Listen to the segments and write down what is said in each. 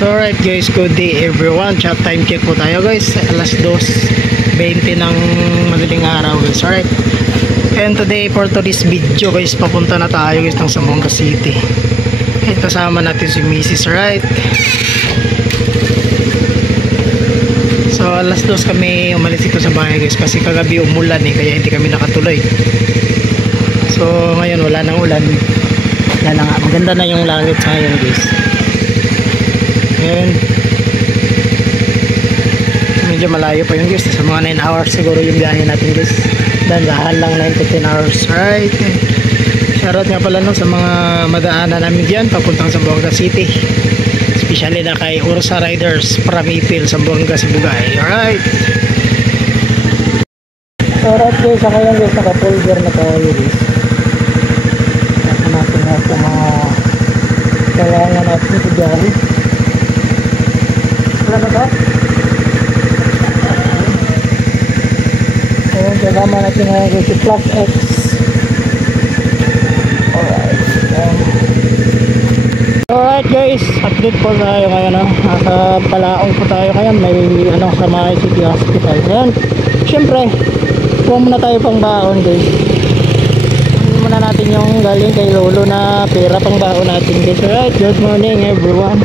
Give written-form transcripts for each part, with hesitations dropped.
So alright guys, good day everyone. Chat time check po tayo guys. Alas 2:20 ng madaling araw guys. Alright. And today for today's video guys, papunta na tayo guys ng Zamboanga City. And kasama natin si Mrs. Right. So alas 2 kami umalis dito sa bahay guys kasi kagabi umulan kaya hindi kami nakatuloy. So ngayon wala nang ulan. Wala na nga. Maganda na yung langit sa ngayon guys. And medyo malayo pa yun guys, sa mga 9 hours siguro yung biyahe natin guys. Dandahan lang 9 to 10 hours. Right. Shoutout nga pala no, sa mga madaanan namin dyan papuntang Zamboanga City, especially na kay Ursa Riders from Ipil, Zamboanga, Sibugay. Alright. So right guys, ako yan guys, naka-folder na tayo guys. Kasi natin na sa mga kailangan natin sa biyahe. Wala na ba? Ayan, kasama natin ngayon si Plus X. Alright guys, update po tayo ngayon nasa Palaong po tayo ngayon. May sa May City Hospital. Ayan, syempre huwag muna tayo pang baon guys. Muna natin yung galing kay Lolo na pera pang baon natin guys. Alright, good morning everyone.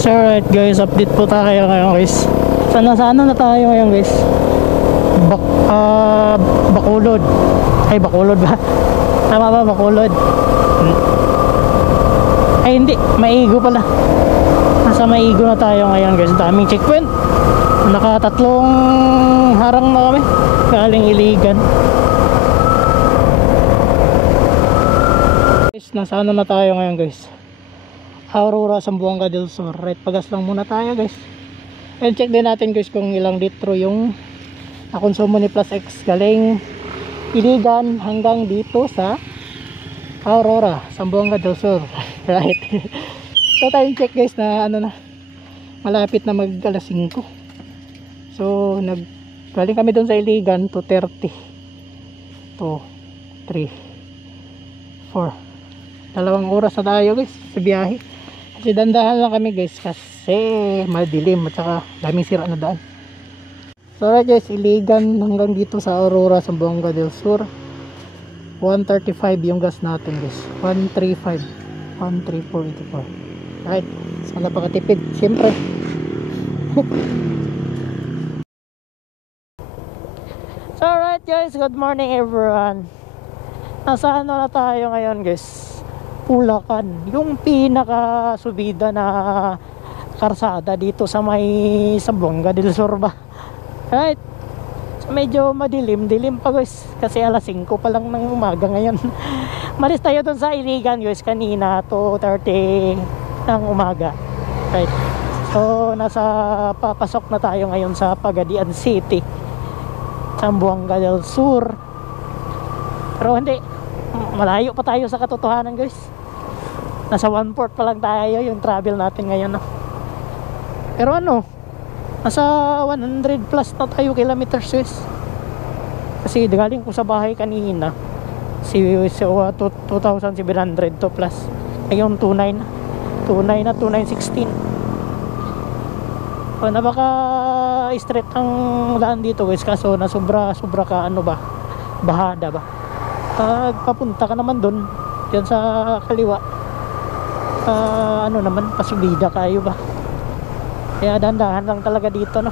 So alright guys, update po tayo ngayon guys. Sana na tayo ngayon guys. Bacolod. Ay, Bacolod ba? Tama ba, Bacolod? Ay hindi, Maigo pala. Nasa Maigo na tayo ngayon guys. Daming checkpoint. Nakatatlong harang na kami galing Iligan. Guys, nasa na tayo ngayon guys? Aurora, Zamboanga del Sur. Right, pagas lang muna tayo guys. And check din natin guys kung ilang litro yung nakonsumo ni Plus X galing Iligan hanggang dito sa Aurora, Zamboanga del Sur. Right. So time check guys na malapit na mag alas 5. So galing kami doon sa Iligan 2:30 to 3 4 2 oras na tayo guys sa biyahe. Kasi dandahan lang kami guys kasi madilim at saka daming sira na daan. So right guys, Iligan hanggang dito sa Aurora, Zamboanga del Sur 135 yung gas natin guys. 135 13484. Right, sana pakatipid siyempre. So right guys, good morning everyone. Nasa na tayo ngayon guys? Bulacan, yung pinaka subida na karsada dito sa may Zamboanga del Sur ba. Right, so medyo madilim pa guys kasi alas 5 pa lang ng umaga ngayon. Malis tayo dun sa Iligan guys kanina 2:30 ng umaga. Right, so papasok na tayo ngayon sa Pagadian City, Zamboanga del Sur. Pero hindi, malayo pa tayo sa katotohanan guys. Nasa 1/4 pa lang tayo yung travel natin ngayon pero nasa 100 plus na tayo kilometers guys. Kasi galing ko sa bahay kanina 2,700 to plus. Ngayon 2,916. So napaka straight ang daan dito guys, kaso na sobra ka bahada ba. Papunta ka naman doon diyan sa kaliwa, naman pasubida kayo ba, kaya dandahan lang talaga dito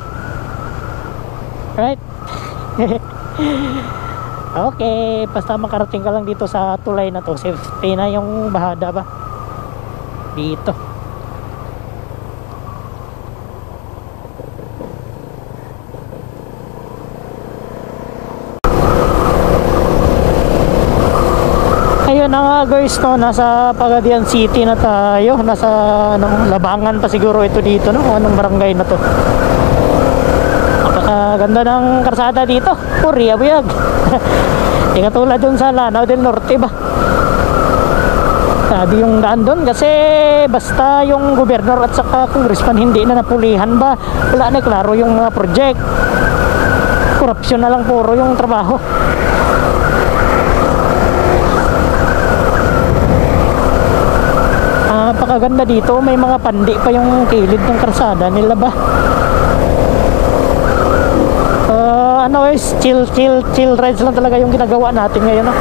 right. Okay, basta makarating ka lang dito sa tulay na to, safety na yung bahada ba dito. Ayun na nga guys nasa Pagadian City na tayo. Nasa Labangan pa siguro ito dito anong barangay na to. Napakaganda ng karsada dito, puri abuyag. Di katulad dun sa Lanao del Norte ba. Sabi yung daan dun kasi basta yung gobernador at saka congressman hindi na napulihan ba, wala na klaro yung mga project. korupsyon na lang puro yung trabaho. Napakaganda dito, may mga pandi pa yung kilid ng kalsada nila ba. Ano guys, chill rides lang talaga yung ginagawa natin ngayon, no?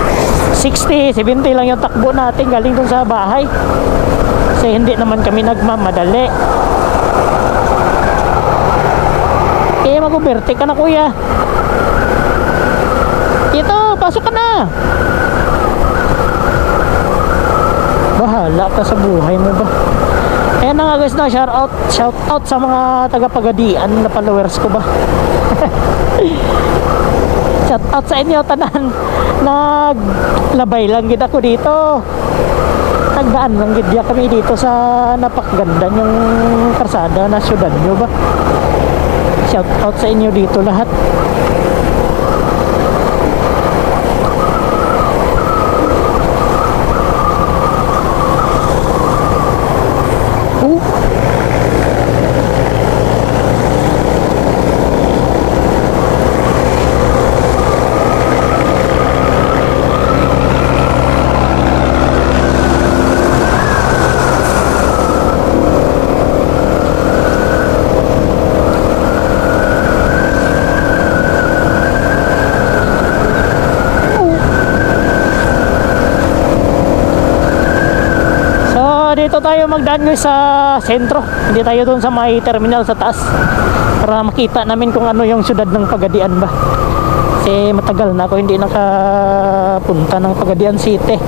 60, 70 lang yung takbo natin galing dun sa bahay. Kasi hindi naman kami nagmamadali. Kaya mag-uberte ka na, kuya. Ito, pasok ka na. Bahala ka sa buhay mo ba. Ayan na nga guys, na shout out sa mga taga-Pagadian na followers ko ba. Shout out sa inyo tanan. Naglabay lang gid ako dito. Nagdaan lang gid kami dito sa napakaganda yung karsada na syudad nyo ba. Shout out sa inyo dito lahat. Dito tayo magdaan guys sa sentro. Hindi tayo doon sa may terminal sa taas para makita namin kung ano yung syudad ng Pagadian ba. Kasi matagal na ako hindi nakapunta ng Pagadian City.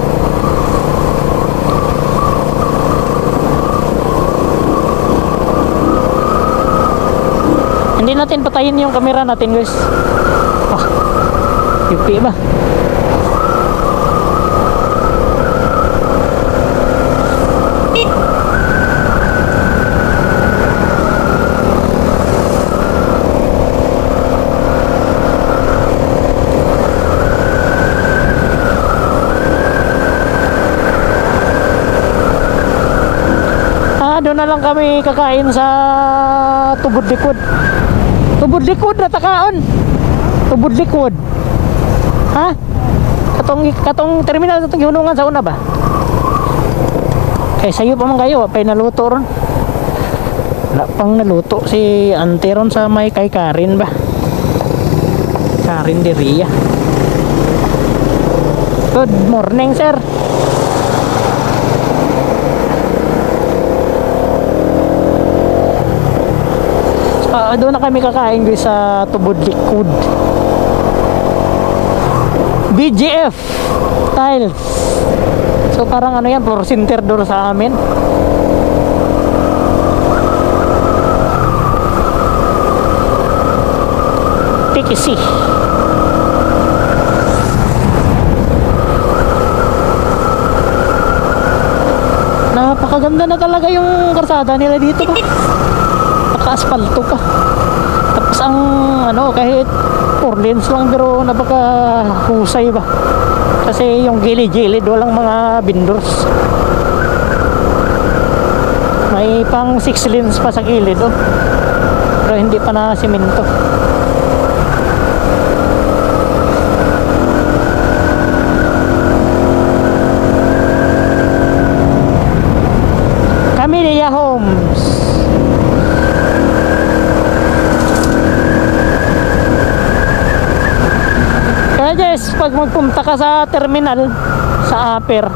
Hindi natin patayin yung camera natin guys. UP ba? Doon na lang kami kakain sa Tubod Likod. Tubod Likod na takaon. Tubod Likod. Ha? Katong terminal katong hunungan sa una ba? Eh sayo pa man kayo, pay naluto ron. Wala pang naluto si Ante ron sa may kay Karin ba? Karin Deria. Good morning, sir. Doon na kami kakain guys sa Tubod Likod. BGF Tiles. So parang ano yan, floor center door sa amin. Take a see. Napakaganda na talaga yung karsada nila dito ba. Naka-aspalto pa. Tapos ang ano, kahit 4 lanes lang pero napakahusay ba. Kasi yung gilid-gilid walang mga vendors. May pang 6 lanes pa sa gilid oh. Pero hindi pa na simento. Camellia Homes. Yes, pag magpunta ka sa terminal sa Upper,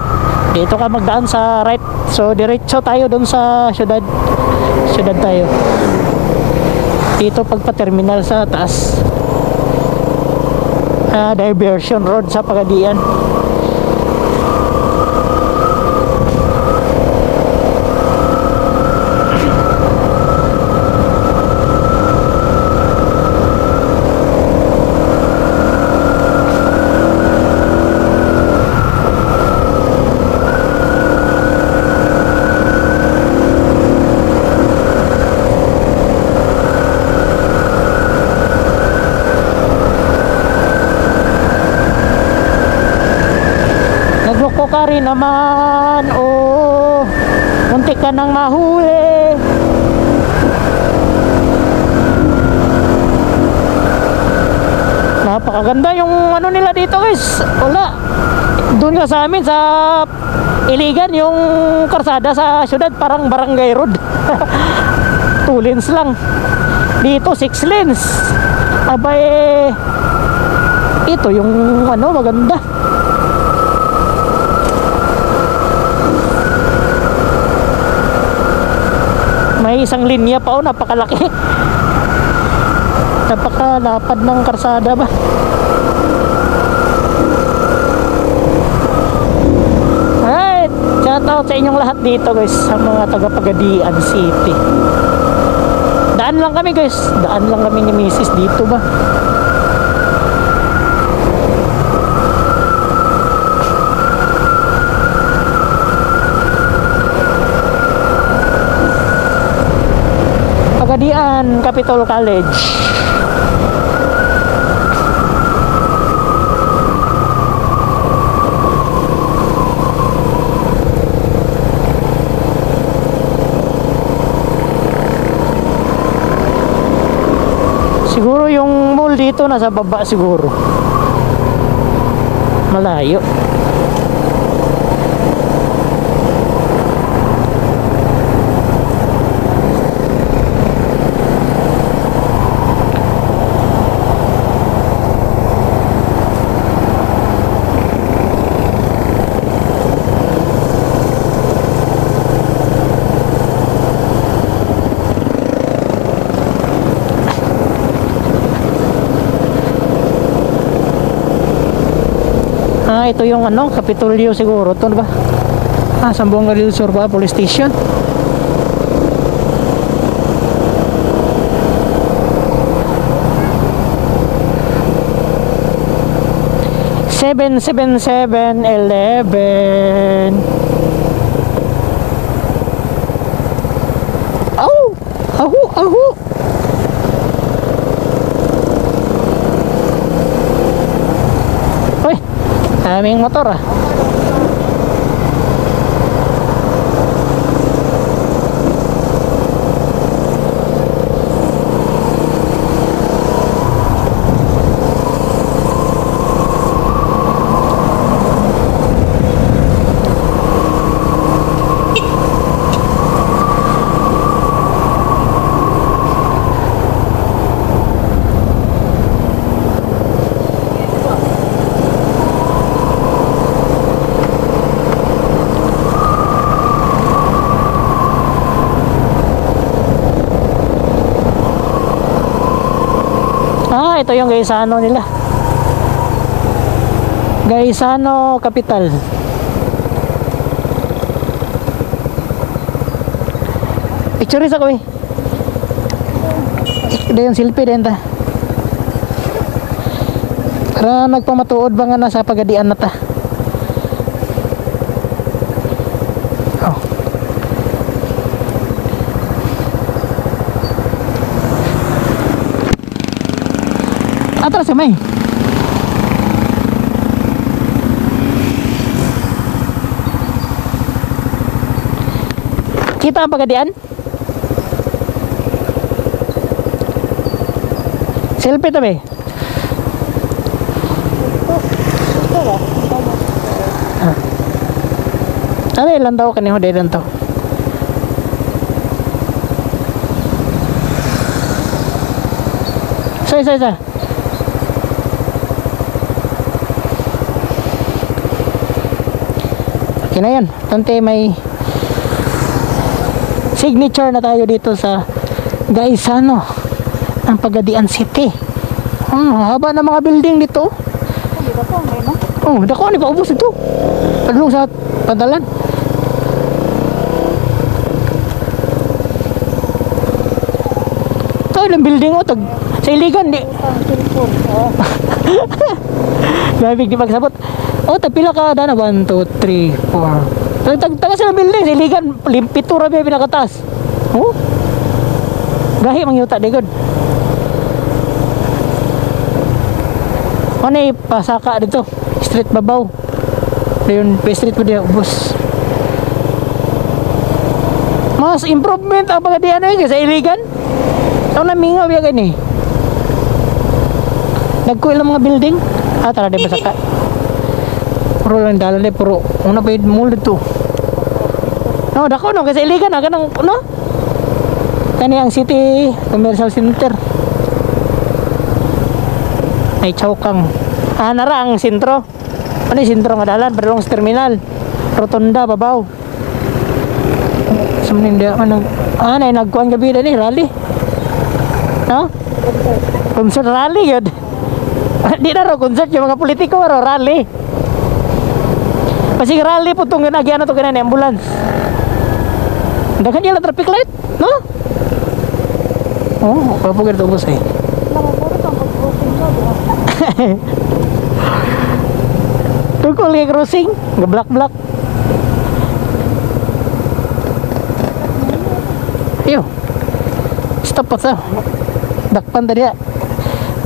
dito ka magdaan sa right. So diretso tayo doon sa syudad tayo. Dito pagpa-terminal sa taas. Diversion road sa Pagadian. Ka rin naman, oh, muntik ka nang mahuli. Napakaganda yung ano nila dito guys. Wala. Doon nga sa amin sa Iligan yung karsada sa syudad parang barangay road. 2 lanes lang. Dito 6 lanes. Abay ito yung ano maganda. May isang linya pa oh, napakalaki. Napakalapad ng karsada ba. Alright, shout out sa inyong lahat dito guys, sa mga taga Pagadian City. Daan lang kami guys, daan lang kami ni Mrs. dito ba. Pagadian Capital College. Siguro yung mall dito nasa baba siguro. Malayo. Ito yung ano, Kapitolyo siguro. Ito ba? Sambuanga del Sur ba? Police Station. Seven 11. Ahu! Ahu! Ahu! Daming motor ah. Ito yung Gaisano nila. Gaisano Capital. Picture sa kami. Ito yung silpi din ta. Para nagpamatuod ba nga na sa Pagadian na ta. Oh. Atras ya, May. Kita ang Pagadian? Selfie to, May. Ano ilan daw kaniho din to? Isa. Okay na yan. Tante may signature na tayo dito sa Gaisano ng Pagadian City. Haba ng mga building dito. Dako ni paubos ito. Padulong sa pantalan. Ito yung building sa Iligan di. Gabig di pagsabot. Pila ka dana 1, 2, 3, 4. Taga sila building, Iligan, limpito ra may pinakatas. Gahi mangyuta di god. Ano pasaka dito? Street babaw. Ayun, street pa diya ubos. Mas improvement ang Pagadian sa Iligan. Ang namingaw ya gani. Nagko ilang mga building. Tara di masaka. Puro lang dalan puro. Una pa yung mall dito. No, dako no kasi iligan na kanang no. Kani ang City Commercial Center. Ay Chowkang. Nara ang sentro. Ano yung sentro nga dalan? Barong terminal. Rotunda babaw. Sumaninda man na nagkuan gabi ni rally. No? Concert rally yun. Di na ro concert yung mga politiko ro rally. Pasig rally po itong ginagyan na ito ganyan ambulance. Dagan niya lang traffic light, no? Oh, kapag ito ko sa'yo. Tukul kayak crossing, ngeblak-blak. Iyo, stop pa sa. Dakpan tadi ya.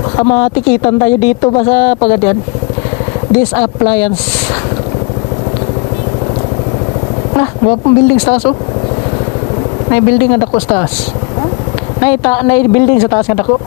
Baka matikitan tayo dito ba sa Pagadian. This appliance. Gawapong building sa taas oh. May building nga dako sa taas. Na building sa taas nga dako.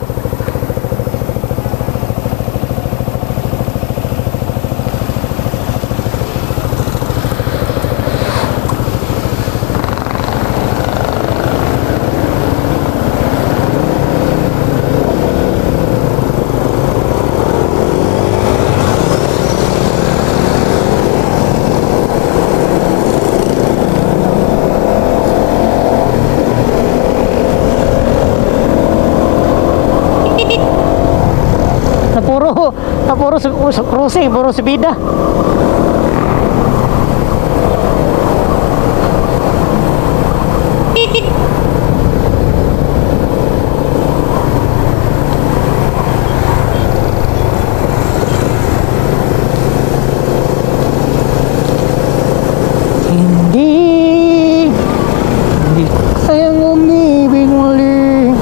Puro cruising, puro subida. Hindi kayang umibig muli.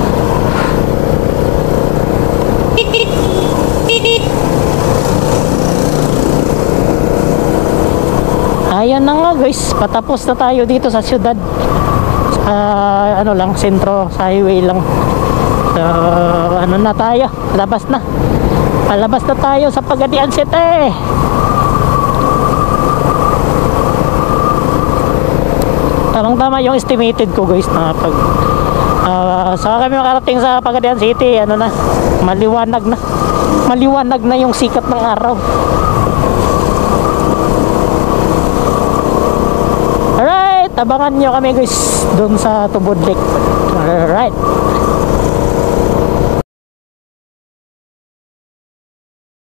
Ayan na nga guys, patapos na tayo dito sa syudad. Sa ano lang, sentro, sa highway lang. So, ano na tayo, labas na. Palabas na tayo sa Pagadian City. Tamang-tama yung estimated ko guys na pag saka kami makarating sa Pagadian City, ano na, maliwanag na yung sikat ng araw. Alright, abangan nyo kami guys doon sa Tubod Lake. Alright.